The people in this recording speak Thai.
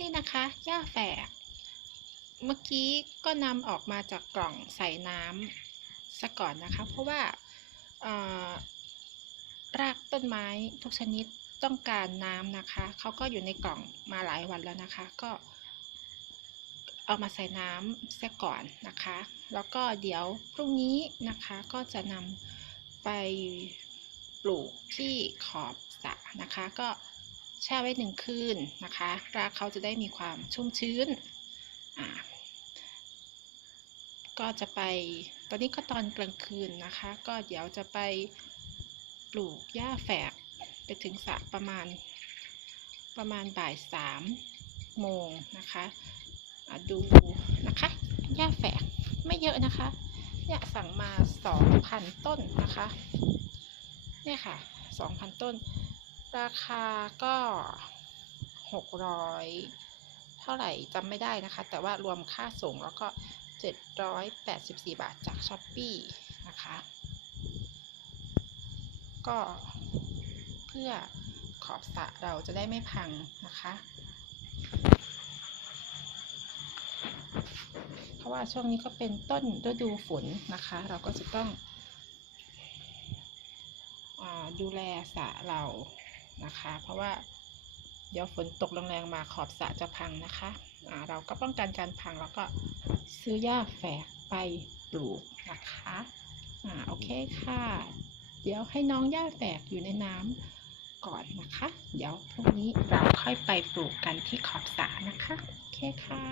นี่นะคะหญ้าแฝก เมื่อกี้ก็นำออกมาจากกล่องใส่น้ำซะก่อนนะคะ เพราะว่ารากต้นไม้ทุกชนิดต้องการน้ำนะคะ เขาก็อยู่ในกล่องมาหลายวันแล้วนะคะ ก็ เอามาใส่น้ำเสียก่อนนะคะ แล้วก็เดี๋ยวพรุ่งนี้นะคะก็จะนำไปปลูกที่ขอบสระนะคะ ก็ แช่ไว้หนึ่งคืนนะคะ รากเขาจะได้มีความชุ่มชื้นอ่าก็จะไป ตอนนี้ก็ตอนกลางคืนนะคะ ก็เดี๋ยวจะไปปลูกหญ้าแฝกไปถึงสระประมาณประมาณบ่ายสามโมงนะคะอะดูนะคะหญ้าแฝกไม่เยอะนะคะเนี่ยสั่งมาสองพันต้นนะคะ เนี่ยค่ะสองพันต้น ราคาก็หกร้อยเท่าไหร่จำไม่ได้นะคะ แต่ว่ารวมค่าส่งแล้วก็เจ็ดร้อยแปดสิบสี่บาทจากช้อปปี้นะคะ ก็เพื่อขอบสะเราจะได้ไม่พังนะคะ เพราะว่าช่วงนี้ก็เป็นต้นฤดูฝนนะคะ เราก็จะต้องอดูแลสะเรา นะคะ เพราะว่าเดี๋ยวฝนตกแรงๆมาขอบสระจะพังนะคะอ่าเราก็ป้องกันการพังแล้วก็ซื้อหญ้าแฝกไปปลูกนะคะอ่าโอเคค่ะ เดี๋ยวให้น้องหญ้าแฝกอยู่ในน้ำก่อนนะคะ เดี๋ยวพรุ่งนี้เราค่อยไปปลูกกันที่ขอบสระนะคะ โอเคค่ะ